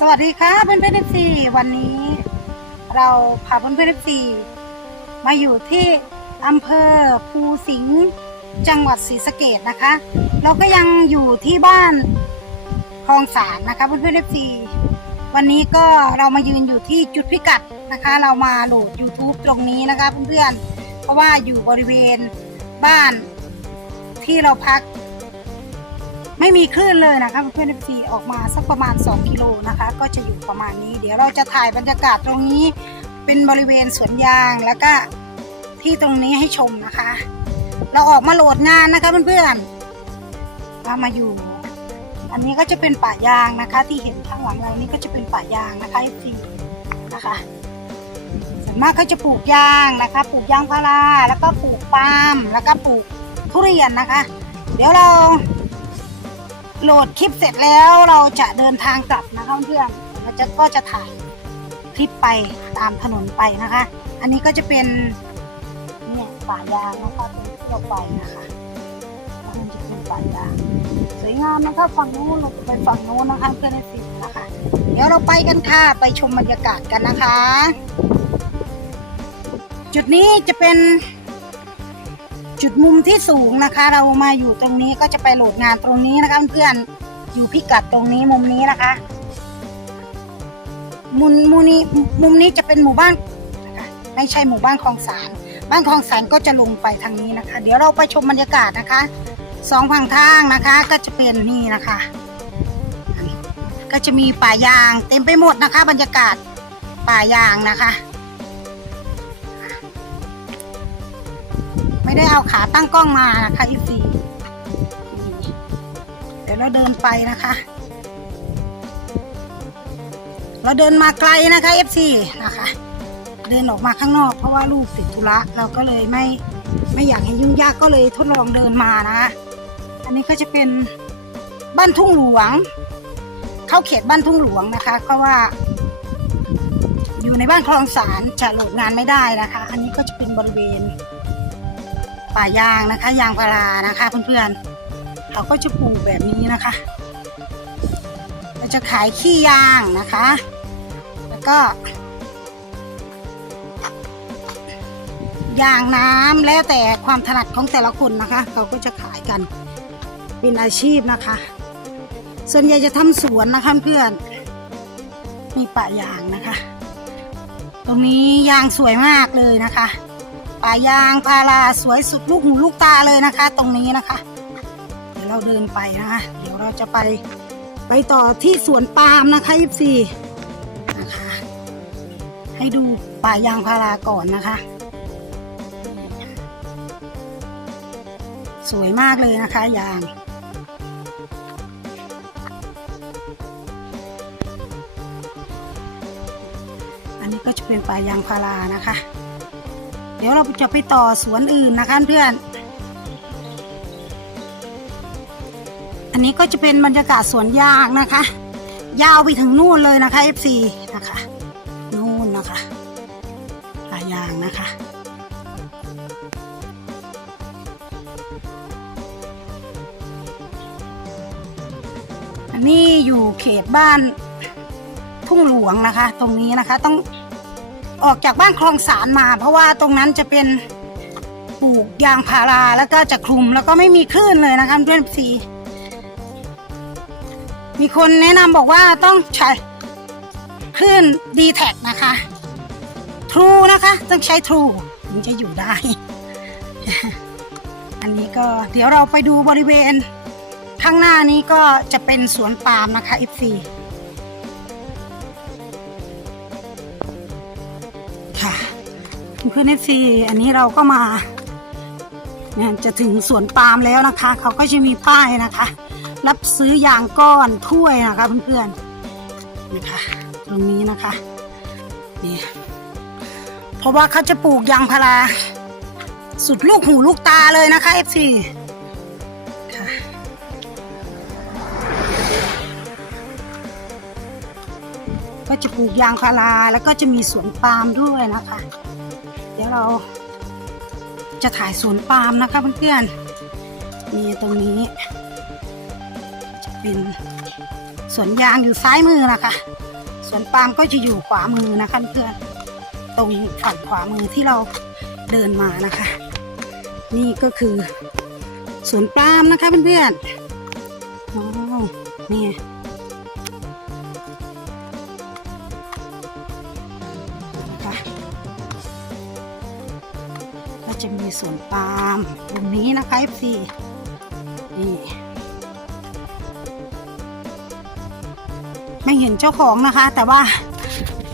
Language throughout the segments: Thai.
สวัสดีค่ะเพื่อนเพื่อนๆซีวันนี้เราพาเพื่อนเพื่อนๆซีมาอยู่ที่อำเภอภูสิงห์จังหวัดศรีสะเกดนะคะ เราก็ยังอยู่ที่บ้านคลองสารนะคะเพื่อนเพื่อนๆซีวันนี้ก็เรามายืนอยู่ที่จุดพิกัดนะคะ เรามาโหลด YouTube ตรงนี้นะคะเพื่อนๆเพราะว่าอยู่บริเวณบ้านที่เราพัก ไม่มีคลื่นเลยนะคะเพื่อนๆซีออกมาสักประมาณ 2 กิโลนะคะ ก็จะอยู่ประมาณนี้ เดี๋ยวเราจะถ่ายบรรยากาศตรงนี้เป็นบริเวณสวนยางแล้วก็ที่ตรงนี้ให้ชมนะคะ เราออกมาโหลดงานนะคะเพื่อนๆเรามาอยู่ อันนี้ก็จะเป็นป่ายางนะคะ ที่เห็นข้างหลังเรานี่ก็จะเป็นป่ายางนะคะซีนะคะส่วนมากเขาจะปลูกยางนะคะ ปลูกยางพาราแล้วก็ปลูกปาล์มแล้วก็ปลูกทุเรียนนะคะ เดี๋ยวเรา โหลดคลิปเสร็จแล้วเราจะเดินทางกลับนะคะเพื่อนๆเราจะก็จะถ่ายคลิปไปตามถนนไปนะคะ อันนี้ก็จะเป็นเนี่ยป่ายางนะคะเราไปนะคะมันจะเป็นป่ายางสวยงามนะคะฝั่งนู้นเราไปฝั่งนู้นนะคะเพื่อนในสินะคะ เดี๋ยวเราไปกันค่ะไปชมบรรยากาศกันนะคะ จุดนี้จะเป็น จุดมุมที่สูงนะคะ เรามาอยู่ตรงนี้ก็จะไปโหลดงานตรงนี้นะคะเพื่อนๆอยู่พิกัดตรงนี้มุมนี้นะคะ มุมมุมนี้มุมนี้จะเป็นหมู่บ้านนะคะไม่ใช่หมู่บ้านคลองสารบ้านคลองสารก็จะลงไปทางนี้นะคะ เดี๋ยวเราไปชมบรรยากาศนะคะสองฝั่งทางนะคะก็จะเป็นนี่นะคะ ก็จะมีป่ายางเต็มไปหมดนะคะ บรรยากาศป่ายางนะคะ ไม่ได้เอาขาตั้งกล้องมานะคะอีซีเดี๋ยวเราเดินไปนะคะ เราเดินมาไกลนะคะ FC นะคะ เดินออกมาข้างนอก เพราะว่าลูกติดธุระเราก็เลยไม่ไม่อยากให้ยุ่งยากก็เลยทดลองเดินมานะคะอันนี้ก็จะเป็นบ้านทุ่งหลวง เข้าเขตบ้านทุ่งหลวงนะคะ เพราะว่า อยู่ในบ้านคลองสารจะโหลดงานไม่ได้นะคะ อันนี้ก็จะเป็นบริเวณ ป่ายางนะคะ ยางพารานะคะ เพื่อนๆเขาก็จะปลูกแบบนี้นะคะเราจะขายขี้ยางนะคะ แล้วก็ ยางน้ำแล้วแต่ความถนัดของแต่ละคนนะคะ เขาก็จะขายกันเป็นอาชีพนะคะ ส่วนใหญ่จะทำสวนนะคะเพื่อนมีป่ายางนะคะ ตรงนี้ยางสวยมากเลยนะคะ ป่ายางพาราสวยสุดลูกหูลูกตาเลยนะคะ ตรงนี้นะคะ เดี๋ยวเราเดินไปนะคะเดี๋ยวเราจะไปไปต่อที่สวนปาล์มนะคะยิบสี่นะคะ ให้ดูป่ายางพาราก่อนนะคะ สวยมากเลยนะคะยางอันนี้ก็จะเป็นป่ายางพารานะคะ เดี๋ยวเราจะไปต่อสวนอื่นนะคะเพื่อน อันนี้ก็จะเป็นบรรยากาศสวนยางนะคะ ยาวไปถึงนู่นเลยนะคะ FC นะคะนู่นนะคะลายางนะคะอันนี้อยู่เขตบ้านทุ่งหลวงนะคะ ตรงนี้นะคะต้อง ออกจากบ้านคลองสารมา เพราะว่าตรงนั้นจะเป็นปลูกยางพาราแล้วก็จะคลุมแล้วก็ไม่มีคลื่นเลยนะคะเพื่อนสีมีคนแนะนำบอกว่าต้องใช้คลื่นดีแท็นะคะ ทรูนะคะ ต้องใช้ทรูถึงจะอยู่ได้ อันนี้ก็เดี๋ยวเราไปดูบริเวณ ข้างหน้านี้ก็จะเป็นสวนปาล์มนะคะ FC เพื่อนเอฟซีอันนี้เราก็มาเนี่ยจะถึงสวนปาล์มแล้วนะคะ เขาก็จะมีป้ายนะคะ รับซื้อยางก้อนถ้วยนะคะ เพื่อนๆนี่ค่ะตรงนี้นะคะนี่เพราะว่าเขาจะปลูกยางพาราสุดลูกหูลูกตาเลยนะคะเอฟซีก็จะปลูกยางพาราแล้วก็จะมีสวนปาล์มด้วยนะคะ เดี๋ยวเราจะถ่ายสวนปาล์มนะคะเพื่อนๆนี่ตรงนี้ จะเป็นสวนยางอยู่ซ้ายมือนะคะสวนปาล์มก็จะอยู่ขวามือนะคะเพื่อนตรงฝั่งขวามือที่เราเดินมานะคะ นี่ก็คือสวนปาล์มนะคะเพื่อนๆอ๋อนี่ มีสวนปาล์มตรงนี้นะคะ FC นี่ไม่เห็นเจ้าของนะคะ แต่ว่า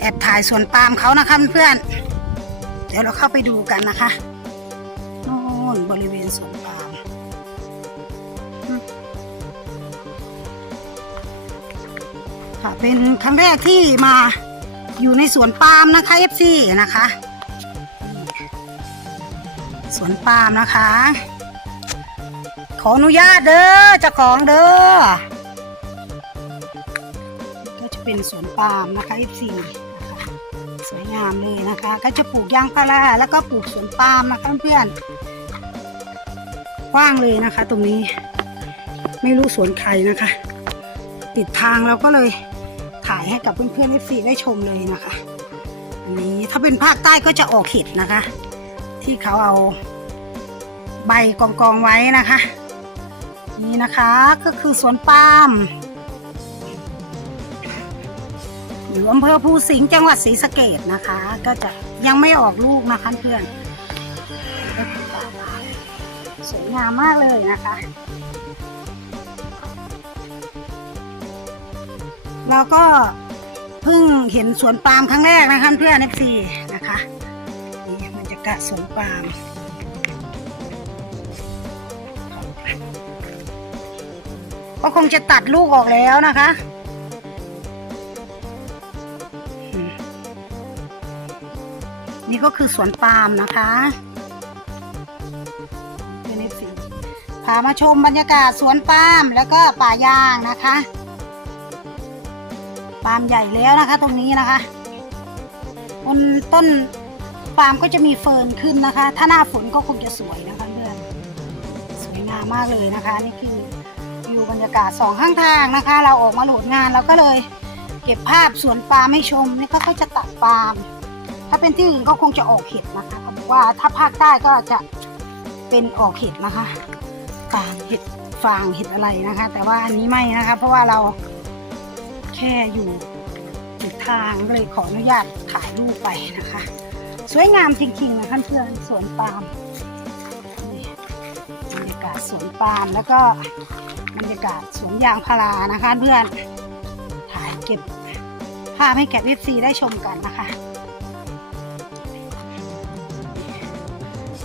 แอบถ่ายสวนปาล์มเขานะคะเพื่อนเดี๋ยวเราเข้าไปดูกันนะคะโน่นบริเวณสวนปาล์มอืมค่ะเป็นครั้งแรกที่มาอยู่ในสวนปาล์มนะคะ FC นะคะ สวนปาล์มนะคะ ขออนุญาตเด้อเจ้าของเด้อก็จะเป็นสวนปาล์มนะคะ F4 นะคะสวยงามเลยนะคะ ก็จะปลูกยางพาราแล้วก็ปลูกสวนปาล์มนะคะเพื่อนกว้างเลยนะคะ ตรงนี้ไม่รู้สวนใครนะคะ ติดทางเราก็เลยถ่ายให้กับเพื่อนๆ F4 ได้ชมเลยนะคะอันนี้ถ้าเป็นภาคใต้ก็จะออกเห็ดนะคะ ที่เขาเอาใบกองกองๆไว้นะคะ นี่นะคะก็คือสวนปาล์มอยู่อำเภอภูสิงห์จังหวัดศรีสะเกดนะคะ ก็จะยังไม่ออกลูกนะคะเพื่อนสวยงามมากเลยนะคะ เราก็เพิ่งเห็นสวนปาล์มครั้งแรกนะคะเพื่อนเอฟซี นะสวนปาล์มก็คงจะตัดลูกออกแล้วนะคะ นี่ก็คือสวนปาล์มนะคะเป็นเอฟซีพามาชมบรรยากาศสวนปาล์มแล้วก็ป่ายางนะคะ ปาล์มใหญ่แล้วนะคะ ตรงนี้นะคะบนต้น ปาล์มก็จะมีเฟิร์นขึ้นนะคะ ถ้าหน้าฝนก็คงจะสวยนะคะเพื่อนสวยงามมากเลยนะคะนี่คือวิวบรรยากาศสองข้างทางนะคะ เราออกมาโหลดงานเราก็เลยเก็บภาพสวนปาล์มให้ชมนี่ก็จะตัดปาล์มถ้าเป็นที่อื่นก็คงจะออกเห็ดนะคะเขาบอกว่าถ้าภาคใต้ก็จะเป็นออกเห็ดนะคะฟางเห็ดฟางเห็ดอะไรนะคะ แต่ว่าอันนี้ไม่นะคะ เพราะว่าเราแค่อยู่ติดทางเลยขออนุญาตถ่ายรูปไปนะคะ สวยงามจริงๆนะคะเพื่อนสวนปาล์มบรรยากาศสวนปาล์มแล้วก็บรรยากาศสวนยางพารานะคะเพื่อนถ่ายเก็บภาพให้แก่เอฟซีได้ชมกันนะคะ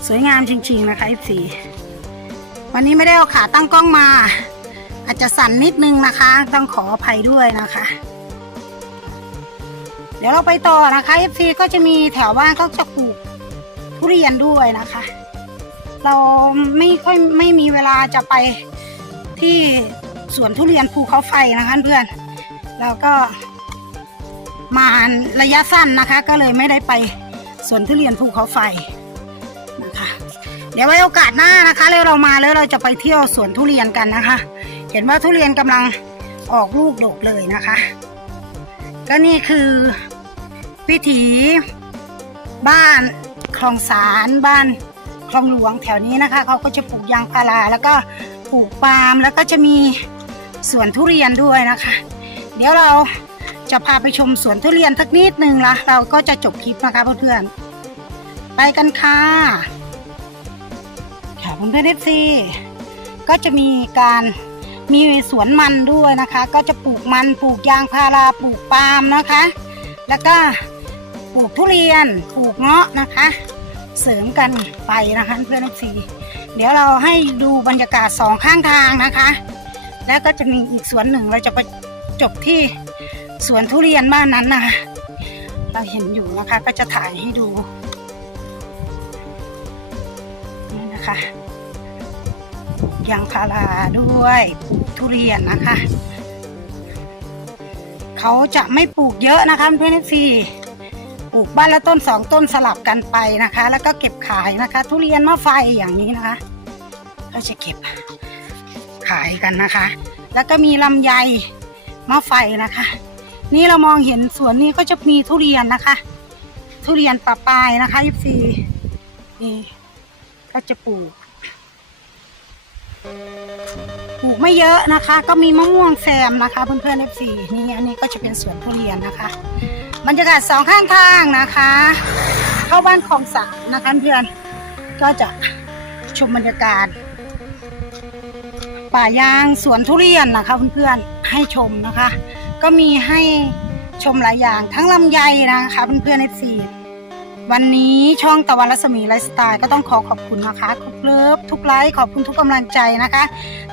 สวยงามจริง ๆนะคะ F4 วันนี้ไม่ได้เอาขาตั้งกล้องมา อาจจะสั่นนิดนึงนะคะ ต้องขออภัยด้วยนะคะ เดี๋ยวเราไปต่อนะคะ F4 ก็จะมีแถวบ้านก็จะปลูกทุเรียนด้วยนะคะ เราไม่ค่อยไม่มีเวลาจะไปที่สวนทุเรียนภูเขาไฟนะคะเพื่อนเราก็มาระยะสั้นนะคะ ก็เลยไม่ได้ไปสวนทุเรียนภูเขาไฟนะคะ เดี๋ยวไว้โอกาสหน้านะคะแล้วเรามาแล้วเราจะไปเที่ยวสวนทุเรียนกันนะคะ เห็นว่าทุเรียนกำลังออกลูกดกเลยนะคะ ก็นี่คือ วิถี บ้านคลองสารบ้านคลองหลวงแถวนี้นะคะเขาก็จะปลูกยางพาราแล้วก็ปลูกปาล์มแล้วก็จะมีสวนทุเรียนด้วยนะคะ เดี๋ยวเราจะพาไปชมสวนทุเรียนสักนิดนึงละเราก็จะจบคลิปนะคะเพื่อนๆไปกันค่ะค่ะเพื่อนๆเอฟซีก็จะมีการมีสวนมันด้วยนะคะ ก็จะปลูกมันปลูกยางพาราปลูกปาล์มนะคะ แล้วก็ ลูกทุเรียนปลูกเงาะนะคะ เสริมกันไปนะคะเพื่อนเอฟซีเดี๋ยวเราให้ดูบรรยากาศสองข้างทางนะคะ แล้วก็จะมีอีกสวนหนึ่งเราจะไปจบที่สวนทุเรียนบ้านนั้นนะคะเราเห็นอยู่นะคะก็จะถ่ายให้ดูนี่นะคะยางพาราด้วยปลูกทุเรียนนะคะ เขาจะไม่ปลูกเยอะนะคะเพื่อนฟี ลูกบ้านละต้นสองต้นสลับกันไปนะคะ แล้วก็เก็บขายนะคะ ทุเรียนมะไฟอย่างนี้นะคะ ก็จะเก็บขายกันนะคะ แล้วก็มีลำไยมะไฟนะคะ นี่เรามองเห็นสวนนี้ก็จะมีทุเรียนนะคะ ทุเรียนป่าปลายนะคะยิบซีนี่ก็จะปลูกปลูก ไม่เยอะนะคะ ก็มีมะม่วงแซมนะคะเพื่อนๆเอฟซีนี่อันนี้ก็จะเป็นสวนทุเรียนนะคะ บรรยากาศสองข้างทางนะคะ เข้าบ้านคลองสามนะคะเพื่อนก็จะชมบรรยากาศ ป่ายางสวนทุเรียนนะคะเพื่อนๆให้ชมนะคะ ก็มีให้ชมหลายอย่างทั้งลำไยนะคะเพื่อนๆเอฟซี วันนี้ช่องตะวันรัศมีไลฟ์สไตล์ก็ต้องขอขอบคุณนะคะทุกเลิฟทุกไลค์ขอบคุณทุกกำลังใจนะคะ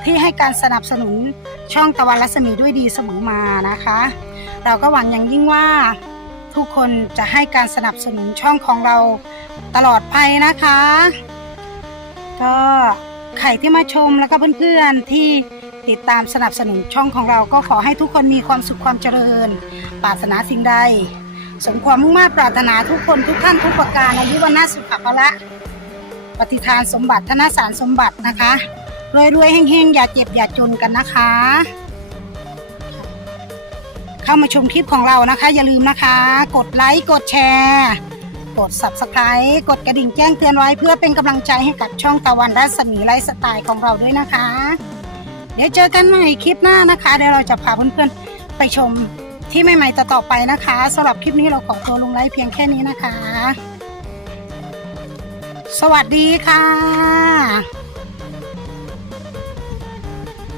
ที่ให้การสนับสนุนช่องตะวันรัศมีด้วยดีเสมอมานะคะ เราก็หวังอย่างยิ่งว่าทุกคนจะให้การสนับสนุนช่องของเราตลอดไปนะคะ ก็ใครที่มาชมแล้วก็เพื่อนๆที่ติดตามสนับสนุนช่องของเราก็ขอให้ทุกคนมีความสุขความเจริญปรารถนาสิ่งใด สมความมุ่งมา่ปรารถนาทุกคนทุกท่านทุกประการอายุวันนาสุขภาละ ปฏิทานสมบัติธนสารสมบัตินะคะรวยรวยๆเฮงๆ อย่าเจ็บอย่าจนกันนะคะ เข้ามาชมคลิปของเรานะคะ อย่าลืมนะคะ กดไลค์กดแชร์ กด subscribe กดกระดิ่งแจ้งเตือนไว้เพื่อเป็นกำลังใจให้กับช่องตะวันรัศมีไลฟ์สไตล์ของเราด้วยนะคะ เดี๋ยวเจอกันใหม่คลิปหน้านะคะเดี๋ยวเราจะพาเพื่อนๆไปชม ที่ใหม่ๆจะต่อไปนะคะสำหรับคลิปนี้เราขอตัวลงไลฟ์เพียงแค่นี้นะคะ สวัสดีค่ะ